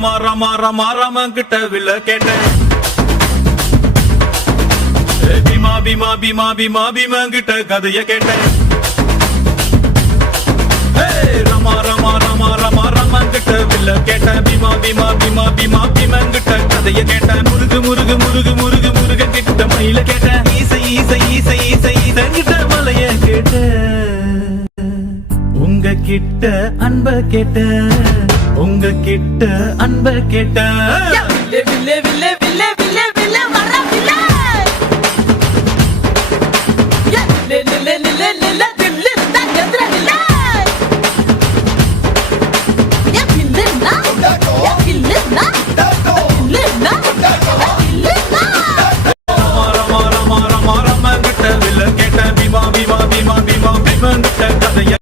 ரமா ரமா ரமா ராமன் கிட்ட வில்ல கேட்டேன். பீமா பீமா பீமா பீமா பீமன் கிட்ட கதைய கேட்டேன். ரமா ரமா ரமா ரமா ராமன் கிட்ட வில்ல கேட்டேன். பீமா பீமா பீமா பீமா பீமன் கிட்ட கதைய கேட்டேன். முருகு முருகு முருகு முருகு முருகன் கிட்ட மயில கேட்டேன். ஈசை ஈசை ஈசை ஈசை ஈசன் கிட்ட மலைய கேட்டேன். உங்க கிட்ட அன்ப கேட்ட, உங்க கிட்ட அன்ப கேட்ட. வில்லே வில்லே வில்லே